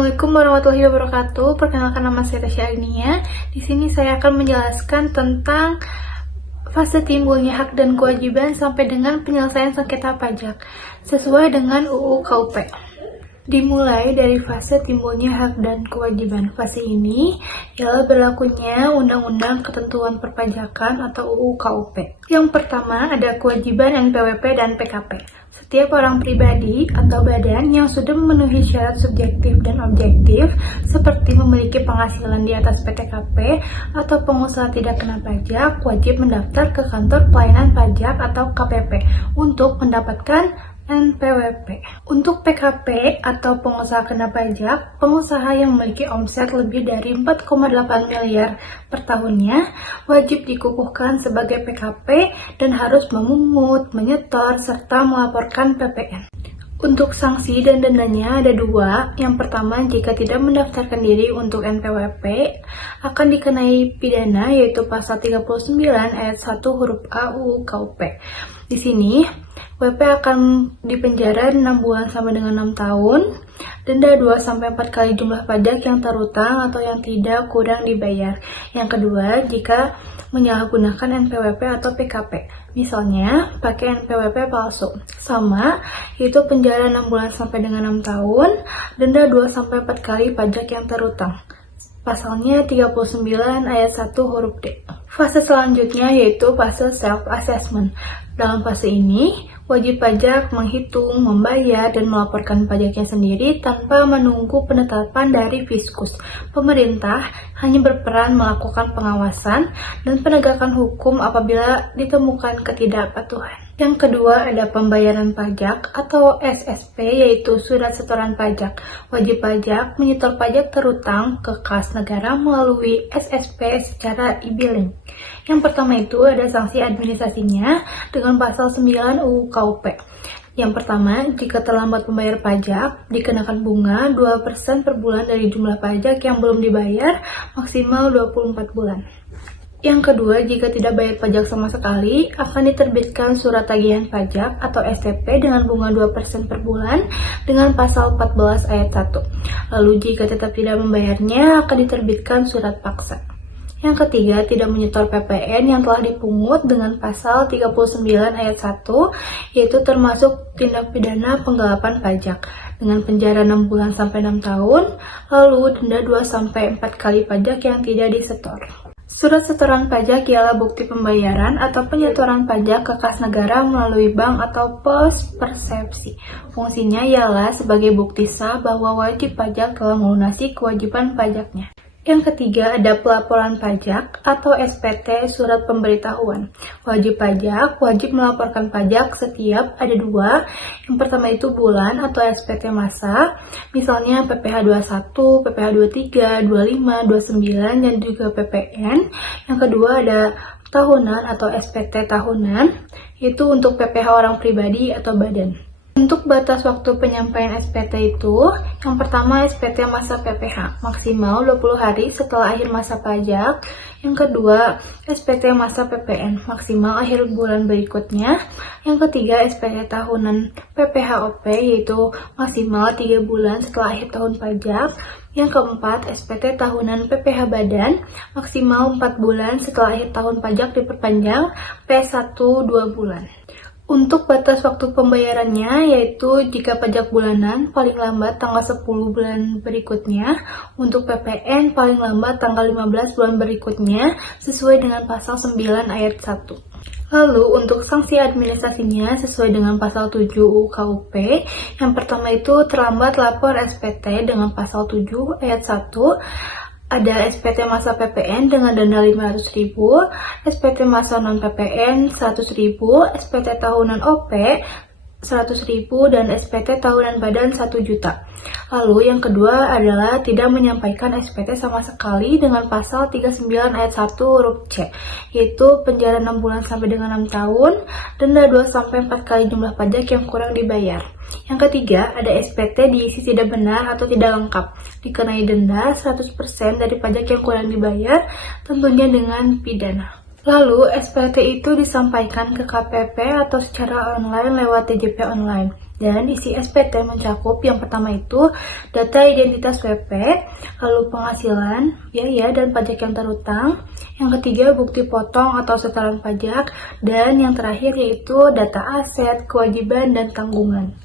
Assalamualaikum warahmatullahi wabarakatuh. Perkenalkan, nama saya Tasya Agnia. Di sini saya akan menjelaskan tentang fase timbulnya hak dan kewajiban sampai dengan penyelesaian sengketa pajak sesuai dengan UU KUP. Dimulai dari fase timbulnya hak dan kewajiban. Fase ini ialah berlakunya Undang-Undang Ketentuan Perpajakan atau UU KUP. Yang pertama ada kewajiban NPWP dan PKP. Setiap orang pribadi atau badan yang sudah memenuhi syarat subjektif dan objektif seperti memiliki penghasilan di atas PTKP atau pengusaha tidak kena pajak wajib mendaftar ke kantor pelayanan pajak atau KPP untuk mendapatkan NPWP. Untuk PKP atau pengusaha kena pajak, pengusaha yang memiliki omset lebih dari 4,8 miliar per tahunnya wajib dikukuhkan sebagai PKP dan harus memungut, menyetor, serta melaporkan PPN. Untuk sanksi dan dendanya ada dua. Yang pertama, jika tidak mendaftarkan diri untuk NPWP, akan dikenai pidana yaitu pasal 39 ayat 1 huruf A UU KUP. Di sini, WP akan dipenjara 6 bulan sampai dengan 6 tahun, denda 2-4 kali jumlah pajak yang terutang atau yang tidak kurang dibayar. Yang kedua, jika menyalahgunakan NPWP atau PKP. Misalnya, pakai NPWP palsu. Sama, yaitu penjara 6 bulan sampai dengan 6 tahun, denda 2-4 kali pajak yang terutang. Pasalnya 39 ayat 1 huruf D. Fase selanjutnya yaitu fase self-assessment. Dalam fase ini, wajib pajak menghitung, membayar, dan melaporkan pajaknya sendiri tanpa menunggu penetapan dari Fiskus. Pemerintah hanya berperan melakukan pengawasan dan penegakan hukum apabila ditemukan ketidakpatuhan. Yang kedua ada pembayaran pajak atau SSP, yaitu surat setoran pajak. Wajib pajak menyetor pajak terutang ke kas negara melalui SSP secara e-billing. Yang pertama itu ada sanksi administrasinya dengan pasal 9 UU KUP. Yang pertama, jika terlambat membayar pajak, dikenakan bunga 2% per bulan dari jumlah pajak yang belum dibayar maksimal 24 bulan. Yang kedua, jika tidak bayar pajak sama sekali, akan diterbitkan surat tagihan pajak atau STP dengan bunga 2% per bulan dengan pasal 14 ayat 1. Lalu jika tetap tidak membayarnya, akan diterbitkan surat paksa. Yang ketiga, tidak menyetor PPN yang telah dipungut dengan pasal 39 ayat 1, yaitu termasuk tindak pidana penggelapan pajak dengan penjara 6 bulan sampai 6 tahun, lalu denda 2-4 kali pajak yang tidak disetor. Surat setoran pajak ialah bukti pembayaran atau penyetoran pajak ke kas negara melalui bank atau pos persepsi. Fungsinya ialah sebagai bukti sah bahwa wajib pajak telah melunasi kewajiban pajaknya. Yang ketiga ada pelaporan pajak atau SPT surat pemberitahuan. Wajib pajak wajib melaporkan pajak setiap ada dua. Yang pertama itu bulan atau SPT masa, misalnya PPh 21, PPh 23, 25, 29 dan juga PPN. Yang kedua ada tahunan atau SPT tahunan, itu untuk PPh orang pribadi atau badan. Untuk batas waktu penyampaian SPT itu, yang pertama SPT masa PPh maksimal 20 hari setelah akhir masa pajak. Yang kedua SPT masa PPN maksimal akhir bulan berikutnya. Yang ketiga SPT tahunan PPh-OP yaitu maksimal 3 bulan setelah akhir tahun pajak. Yang keempat SPT tahunan PPh badan maksimal 4 bulan setelah akhir tahun pajak diperpanjang P1 2 bulan. Untuk batas waktu pembayarannya yaitu jika pajak bulanan paling lambat tanggal 10 bulan berikutnya, untuk PPN paling lambat tanggal 15 bulan berikutnya sesuai dengan pasal 9 ayat 1. Lalu untuk sanksi administrasinya sesuai dengan pasal 7 UU KUP, yang pertama itu terlambat lapor SPT dengan pasal 7 ayat 1. Ada SPT masa PPN dengan denda 500.000, SPT masa non-PPN 100.000, SPT tahunan OP 100.000, dan SPT tahunan badan 1 juta. Lalu yang kedua adalah tidak menyampaikan SPT sama sekali dengan pasal 39 ayat 1 huruf C, yaitu penjara 6 bulan sampai dengan 6 tahun, denda 2-4 kali jumlah pajak yang kurang dibayar. Yang ketiga, ada SPT diisi tidak benar atau tidak lengkap, dikenai denda 100% dari pajak yang kurang dibayar, tentunya dengan pidana. Lalu, SPT itu disampaikan ke KPP atau secara online lewat DJP online. Dan isi SPT mencakup yang pertama itu data identitas WP, lalu penghasilan, biaya, dan pajak yang terutang. Yang ketiga, bukti potong atau setoran pajak. Dan yang terakhir yaitu data aset, kewajiban, dan tanggungan.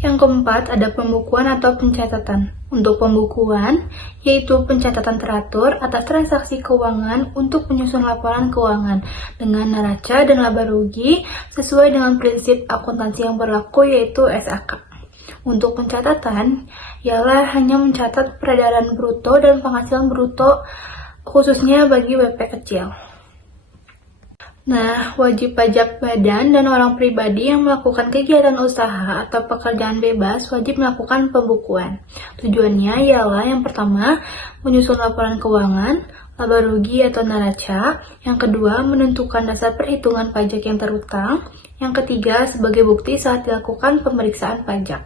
Yang keempat, ada pembukuan atau pencatatan. Untuk pembukuan, yaitu pencatatan teratur atas transaksi keuangan untuk penyusun laporan keuangan dengan neraca dan laba rugi sesuai dengan prinsip akuntansi yang berlaku yaitu SAK. Untuk pencatatan, ialah hanya mencatat peredaran bruto dan penghasilan bruto khususnya bagi WP kecil. Nah, wajib pajak badan dan orang pribadi yang melakukan kegiatan usaha atau pekerjaan bebas wajib melakukan pembukuan. Tujuannya ialah yang pertama, menyusun laporan keuangan, laba rugi atau neraca. Yang kedua, menentukan dasar perhitungan pajak yang terutang. Yang ketiga, sebagai bukti saat dilakukan pemeriksaan pajak.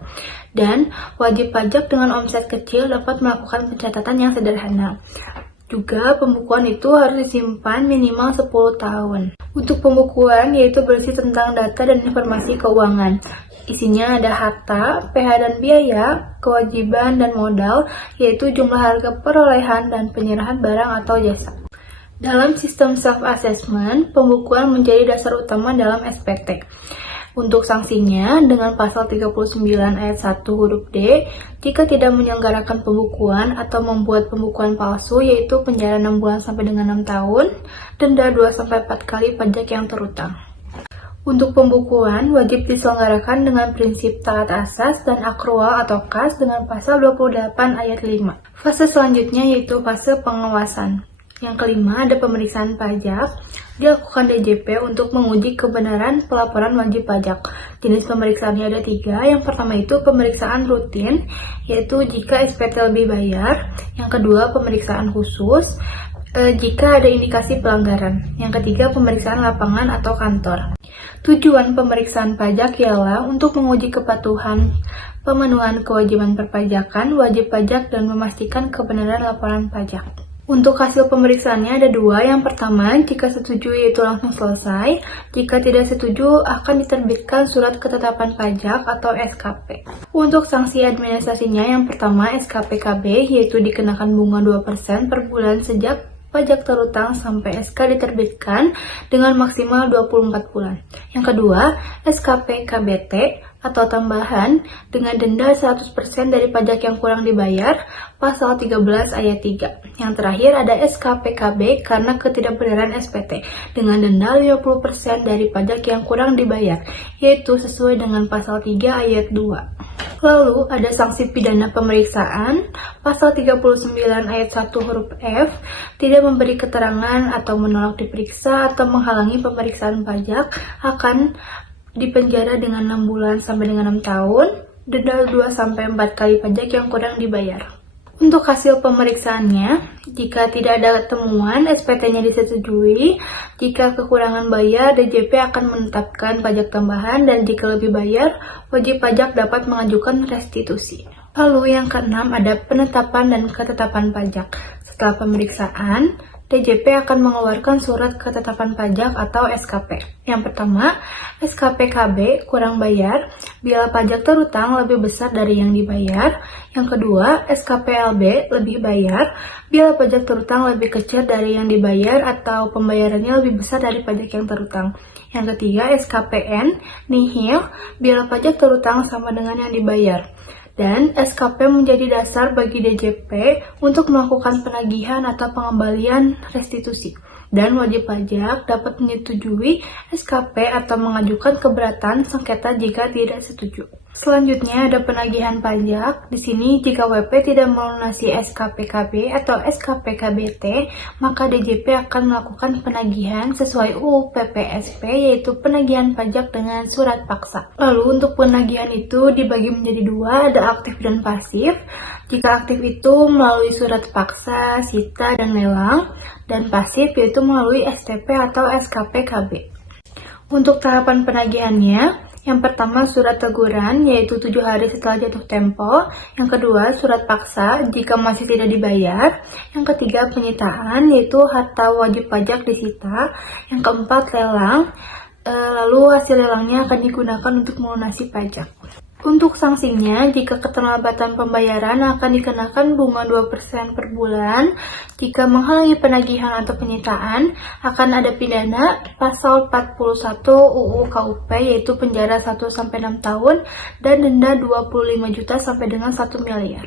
Dan wajib pajak dengan omset kecil dapat melakukan pencatatan yang sederhana. Juga pembukuan itu harus disimpan minimal 10 tahun. Untuk pembukuan yaitu berisi tentang data dan informasi keuangan. Isinya ada harta, PH dan biaya, kewajiban dan modal, yaitu jumlah harga perolehan dan penyerahan barang atau jasa. Dalam sistem self-assessment, pembukuan menjadi dasar utama dalam SPT. Untuk sanksinya, dengan pasal 39 ayat 1 huruf D, jika tidak menyelenggarakan pembukuan atau membuat pembukuan palsu, yaitu penjara 6 bulan sampai dengan 6 tahun, denda 2-4 kali pajak yang terutang. Untuk pembukuan, wajib diselenggarakan dengan prinsip taat asas dan akrual atau kas dengan pasal 28 ayat 5. Fase selanjutnya yaitu fase pengawasan. Yang kelima, ada pemeriksaan pajak. Dilakukan DJP untuk menguji kebenaran pelaporan wajib pajak. Jenis pemeriksaannya ada 3. Yang pertama itu pemeriksaan rutin, yaitu jika SPT lebih bayar. Yang kedua, pemeriksaan khusus, jika ada indikasi pelanggaran. Yang ketiga, pemeriksaan lapangan atau kantor. Tujuan pemeriksaan pajak ialah untuk menguji kepatuhan pemenuhan kewajiban perpajakan, wajib pajak, dan memastikan kebenaran laporan pajak. Untuk hasil pemeriksaannya ada 2. Yang pertama, jika setuju yaitu langsung selesai. Jika tidak setuju, akan diterbitkan surat ketetapan pajak atau SKP. Untuk sanksi administrasinya, yang pertama SKP KB, yaitu dikenakan bunga 2% per bulan sejak pajak terutang sampai SK diterbitkan dengan maksimal 24 bulan. Yang kedua, SKP KBT atau tambahan dengan denda 100% dari pajak yang kurang dibayar, pasal 13 ayat 3. Yang terakhir ada SKPKB karena ketidakbenaran SPT dengan denda 50% dari pajak yang kurang dibayar, yaitu sesuai dengan pasal 3 ayat 2. Lalu ada sanksi pidana pemeriksaan, pasal 39 ayat 1 huruf F, tidak memberi keterangan atau menolak diperiksa atau menghalangi pemeriksaan pajak akan dipenjara dengan 6 bulan sampai dengan 6 tahun, denda 2-4 kali pajak yang kurang dibayar. Untuk hasil pemeriksaannya, jika tidak ada temuan, SPT-nya disetujui. Jika kekurangan bayar, DJP akan menetapkan pajak tambahan, dan jika lebih bayar, wajib pajak dapat mengajukan restitusi. Lalu yang keenam ada penetapan dan ketetapan pajak. Setelah pemeriksaan, DJP akan mengeluarkan surat ketetapan pajak atau SKP. Yang pertama, SKP KB kurang bayar bila pajak terutang lebih besar dari yang dibayar. Yang kedua, SKP LB lebih bayar bila pajak terutang lebih kecil dari yang dibayar atau pembayarannya lebih besar dari pajak yang terutang. Yang ketiga, SKPN nihil bila pajak terutang sama dengan yang dibayar. Dan SKP menjadi dasar bagi DJP untuk melakukan penagihan atau pengembalian restitusi. Dan wajib pajak dapat menyetujui SKP atau mengajukan keberatan sengketa jika tidak setuju. Selanjutnya ada penagihan pajak. Di sini jika WP tidak melunasi SKPKB atau SKPKBT, maka DJP akan melakukan penagihan sesuai UU PPSP, yaitu penagihan pajak dengan surat paksa. Lalu untuk penagihan itu dibagi menjadi 2, ada aktif dan pasif. Jika aktif itu melalui surat paksa, sita, dan lelang, dan pasif yaitu melalui STP atau SKPKB. Untuk tahapan penagihannya, Yang pertama, surat teguran, yaitu 7 hari setelah jatuh tempo. Yang kedua, surat paksa, jika masih tidak dibayar. Yang ketiga, penyitaan, yaitu harta wajib pajak disita. Yang keempat, lelang, lalu hasil lelangnya akan digunakan untuk melunasi pajak. Untuk sanksinya, jika keterlambatan pembayaran akan dikenakan bunga 2% per bulan. Jika menghalangi penagihan atau penyitaan, akan ada pidana pasal 41 UU KUP, yaitu penjara 1-6 tahun dan denda 25 juta sampai dengan 1 miliar.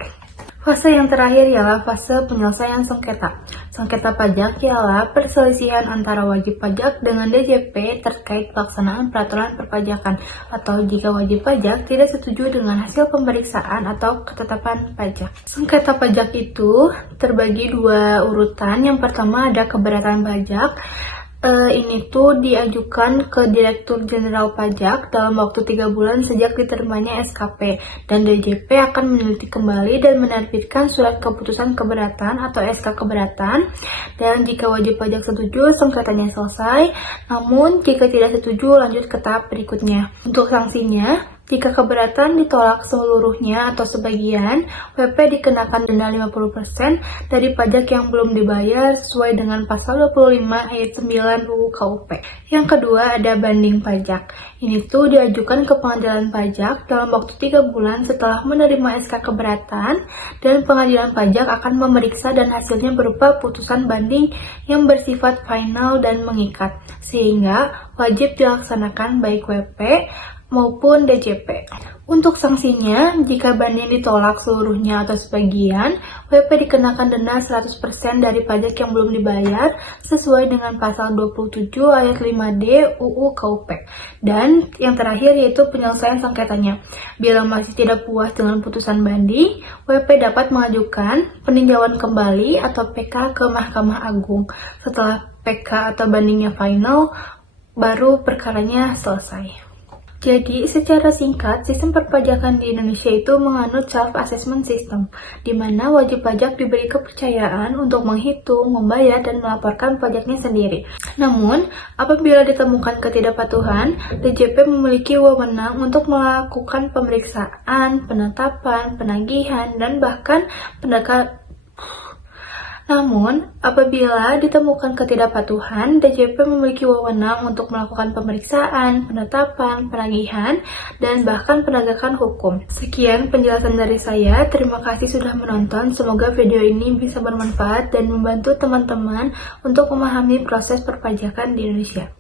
Fase yang terakhir ialah fase penyelesaian sengketa. Sengketa pajak ialah perselisihan antara wajib pajak dengan DJP terkait pelaksanaan peraturan perpajakan, atau jika wajib pajak tidak setuju dengan hasil pemeriksaan atau ketetapan pajak. Sengketa pajak itu terbagi 2 urutan. Yang pertama ada keberatan pajak. Ini tuh diajukan ke Direktur Jenderal Pajak dalam waktu 3 bulan sejak diterimanya SKP, dan DJP akan meneliti kembali dan menerbitkan surat keputusan keberatan atau SK keberatan. Dan jika wajib pajak setuju, sengketanya selesai. Namun jika tidak setuju, lanjut ke tahap berikutnya. Untuk sanksinya, jika keberatan ditolak seluruhnya atau sebagian, WP dikenakan denda 50% dari pajak yang belum dibayar sesuai dengan pasal 25 ayat 9 UU KUP. Yang kedua ada banding pajak. Ini tuh diajukan ke pengadilan pajak dalam waktu 3 bulan setelah menerima SK keberatan, dan pengadilan pajak akan memeriksa dan hasilnya berupa putusan banding yang bersifat final dan mengikat, sehingga wajib dilaksanakan baik WP maupun DJP. Untuk sanksinya, jika banding ditolak seluruhnya atau sebagian, WP dikenakan denda 100% dari pajak yang belum dibayar sesuai dengan pasal 27 ayat 5D UU KUP. Dan yang terakhir yaitu penyelesaian sengketanya. Bila masih tidak puas dengan putusan banding, WP dapat mengajukan peninjauan kembali atau PK ke Mahkamah Agung. Setelah PK atau bandingnya final, baru perkaranya selesai. Jadi, secara singkat, sistem perpajakan di Indonesia itu menganut self-assessment system, di mana wajib pajak diberi kepercayaan untuk menghitung, membayar, dan melaporkan pajaknya sendiri. Namun, apabila ditemukan ketidakpatuhan, DJP memiliki wewenang untuk melakukan pemeriksaan, penetapan, penagihan, dan bahkan Namun, apabila ditemukan ketidakpatuhan, DJP memiliki wewenang untuk melakukan pemeriksaan, penetapan, penagihan, dan bahkan penegakan hukum. Sekian penjelasan dari saya. Terima kasih sudah menonton. Semoga video ini bisa bermanfaat dan membantu teman-teman untuk memahami proses perpajakan di Indonesia.